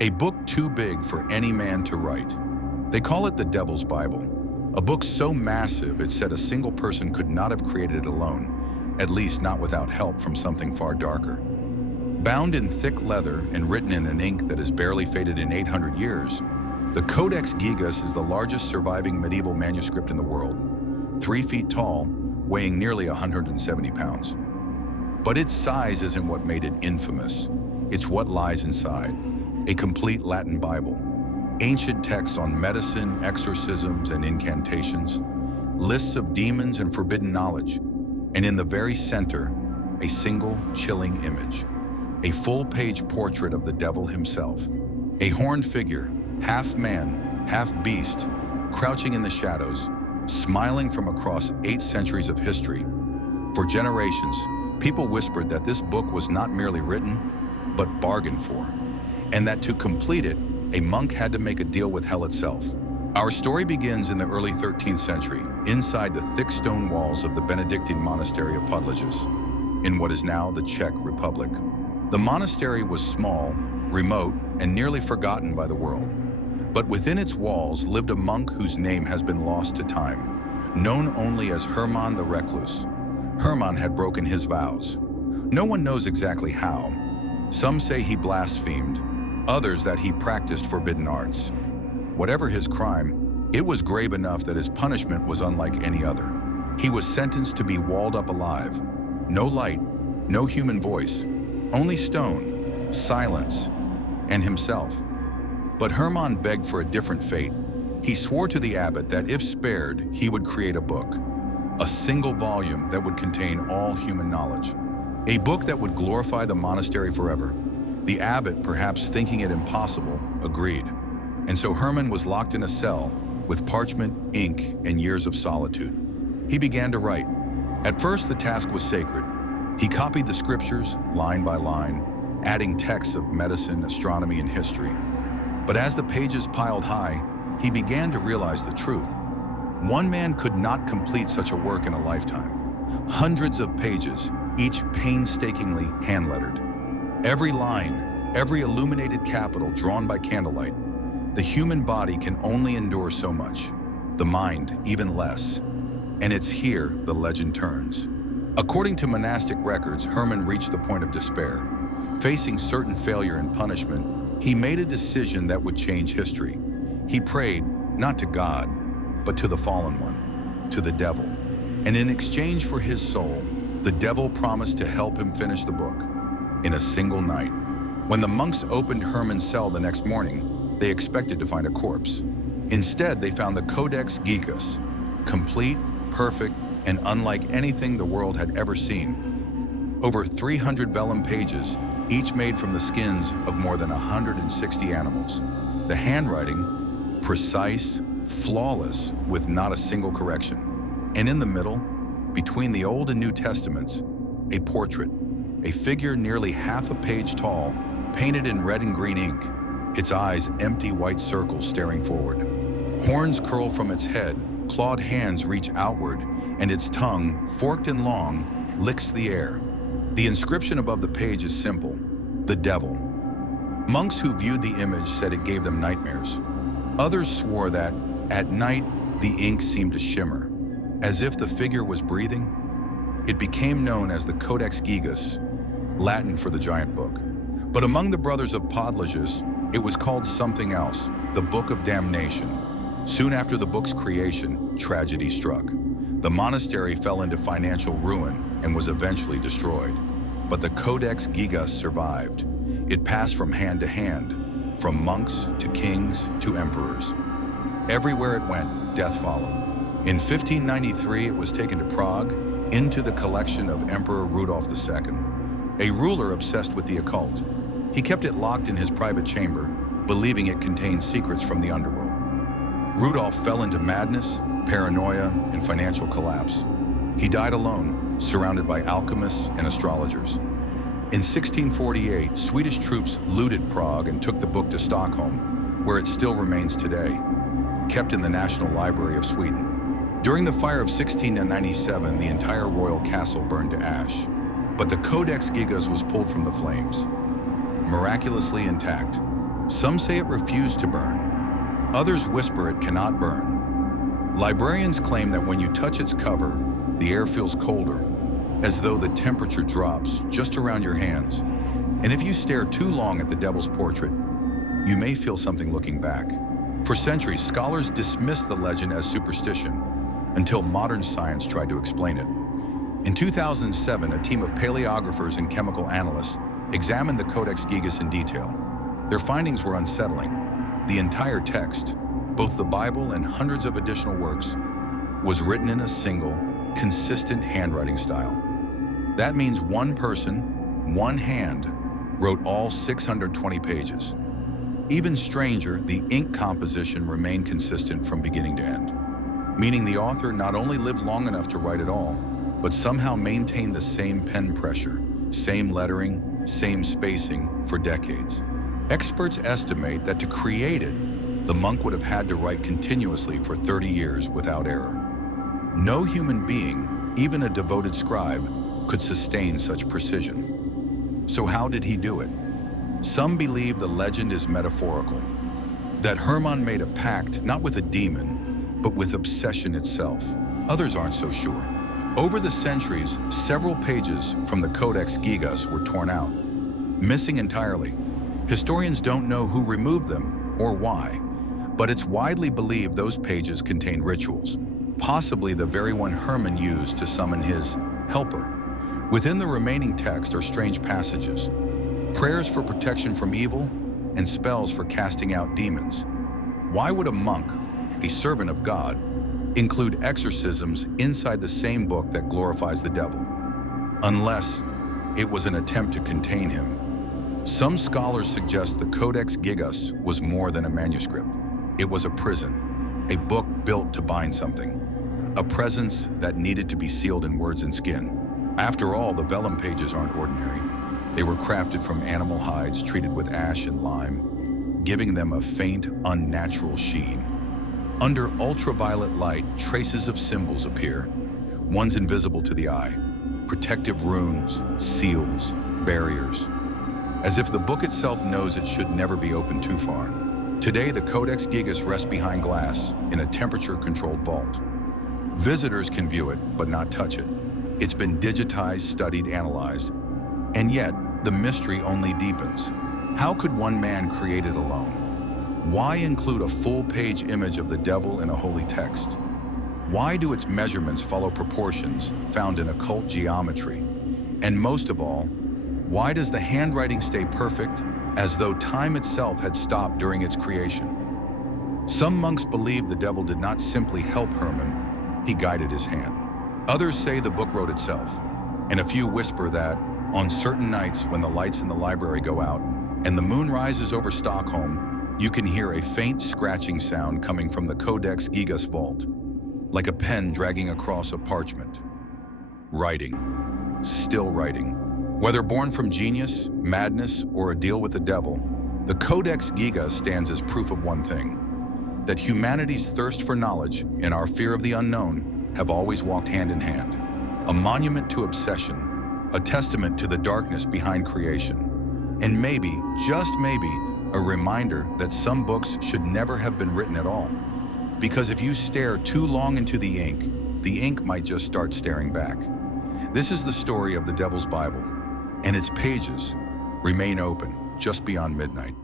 A book too big for any man to write. They call it the Devil's Bible. A book so massive it said a single person could not have created it alone, at least not without help from something far darker. Bound in thick leather and written in an ink that has barely faded in 800 years, the Codex Gigas is the largest surviving medieval manuscript in the world, 3 feet tall, weighing nearly 170 pounds. But its size isn't what made it infamous. It's what lies inside. A complete Latin Bible. Ancient texts on medicine, exorcisms, and incantations. Lists of demons and forbidden knowledge. And in the very center, a single chilling image. A full-page portrait of the devil himself. A horned figure, half man, half beast, crouching in the shadows, smiling from across 8 centuries of history. For generations, people whispered that this book was not merely written, but bargained for, and that to complete it, a monk had to make a deal with hell itself. Our story begins in the early 13th century, inside the thick stone walls of the Benedictine monastery of Podlages, in what is now the Czech Republic. The monastery was small, remote, and nearly forgotten by the world. But within its walls lived a monk whose name has been lost to time, known only as Hermann the Recluse. Hermann had broken his vows. No one knows exactly how. Some say he blasphemed, others that he practiced forbidden arts. Whatever his crime, it was grave enough that his punishment was unlike any other. He was sentenced to be walled up alive. No light, no human voice, only stone, silence, and himself. But Hermann begged for a different fate. He swore to the abbot that if spared, he would create a book. A single volume that would contain all human knowledge. A book that would glorify the monastery forever. The abbot, perhaps thinking it impossible, agreed. And so Hermann was locked in a cell with parchment, ink, and years of solitude. He began to write. At first, the task was sacred. He copied the scriptures, line by line, adding texts of medicine, astronomy, and history. But as the pages piled high, he began to realize the truth. One man could not complete such a work in a lifetime. Hundreds of pages, each painstakingly hand-lettered. Every line, every illuminated capital drawn by candlelight. The human body can only endure so much, the mind even less. And it's here the legend turns. According to monastic records, Hermann reached the point of despair. Facing certain failure and punishment, he made a decision that would change history. He prayed, not to God, but to the fallen one, to the devil. And in exchange for his soul, the devil promised to help him finish the book in a single night. When the monks opened Hermann's cell the next morning, they expected to find a corpse. Instead, they found the Codex Gigas, complete, perfect, and unlike anything the world had ever seen. Over 300 vellum pages, each made from the skins of more than 160 animals. The handwriting, precise, flawless, with not a single correction. And in the middle, between the Old and New Testaments, a portrait, a figure nearly half a page tall, painted in red and green ink, its eyes empty white circles staring forward. Horns curl from its head, clawed hands reach outward, and its tongue, forked and long, licks the air. The inscription above the page is simple: the devil. Monks who viewed the image said it gave them nightmares. Others swore that, at night, the ink seemed to shimmer, as if the figure was breathing. It became known as the Codex Gigas, Latin for the giant book. But among the brothers of Podlages, it was called something else, the Book of Damnation. Soon after the book's creation, tragedy struck. The monastery fell into financial ruin and was eventually destroyed. But the Codex Gigas survived. It passed from hand to hand, from monks to kings to emperors. Everywhere it went, death followed. In 1593, it was taken to Prague, into the collection of Emperor Rudolf II, a ruler obsessed with the occult. He kept it locked in his private chamber, believing it contained secrets from the underworld. Rudolf fell into madness, paranoia, and financial collapse. He died alone, surrounded by alchemists and astrologers. In 1648, Swedish troops looted Prague and took the book to Stockholm, where it still remains today, kept in the National Library of Sweden. During the fire of 1697, the entire royal castle burned to ash, but the Codex Gigas was pulled from the flames, miraculously intact. Some say it refused to burn. Others whisper it cannot burn. Librarians claim that when you touch its cover, the air feels colder, as though the temperature drops just around your hands. And if you stare too long at the devil's portrait, you may feel something looking back. For centuries, scholars dismissed the legend as superstition until modern science tried to explain it. In 2007, a team of paleographers and chemical analysts examined the Codex Gigas in detail. Their findings were unsettling. The entire text, both the Bible and hundreds of additional works, was written in a single, consistent handwriting style. That means one person, one hand, wrote all 620 pages. Even stranger, the ink composition remained consistent from beginning to end, meaning the author not only lived long enough to write it all, but somehow maintained the same pen pressure, same lettering, same spacing for decades. Experts estimate that to create it, the monk would have had to write continuously for 30 years without error. No human being, even a devoted scribe, could sustain such precision. So how did he do it? Some believe the legend is metaphorical, that Hermann made a pact not with a demon, but with obsession itself. Others aren't so sure. Over the centuries, several pages from the Codex Gigas were torn out, missing entirely. Historians don't know who removed them or why, but it's widely believed those pages contain rituals, possibly the very one Hermann used to summon his helper. Within the remaining text are strange passages, prayers for protection from evil and spells for casting out demons. Why would a monk, a servant of God, include exorcisms inside the same book that glorifies the devil? Unless it was an attempt to contain him. Some scholars suggest the Codex Gigas was more than a manuscript. It was a prison, a book built to bind something, a presence that needed to be sealed in words and skin. After all, the vellum pages aren't ordinary. They were crafted from animal hides treated with ash and lime, giving them a faint, unnatural sheen. Under ultraviolet light, traces of symbols appear, ones invisible to the eye, protective runes, seals, barriers, as if the book itself knows it should never be opened too far. Today, the Codex Gigas rests behind glass in a temperature-controlled vault. Visitors can view it, but not touch it. It's been digitized, studied, analyzed, and yet the mystery only deepens. How could one man create it alone? Why include a full-page image of the devil in a holy text? Why do its measurements follow proportions found in occult geometry? And most of all, why does the handwriting stay perfect, as though time itself had stopped during its creation? Some monks believe the devil did not simply help Hermann, he guided his hand. Others say the book wrote itself, and a few whisper that, on certain nights when the lights in the library go out and the moon rises over Stockholm, you can hear a faint scratching sound coming from the Codex Gigas vault, like a pen dragging across a parchment. Writing, still writing. Whether born from genius, madness, or a deal with the devil, the Codex Gigas stands as proof of one thing, that humanity's thirst for knowledge and our fear of the unknown have always walked hand in hand. A monument to obsession, a testament to the darkness behind creation, and maybe, just maybe, a reminder that some books should never have been written at all. Because if you stare too long into the ink might just start staring back. This is the story of the Devil's Bible, and its pages remain open just beyond midnight.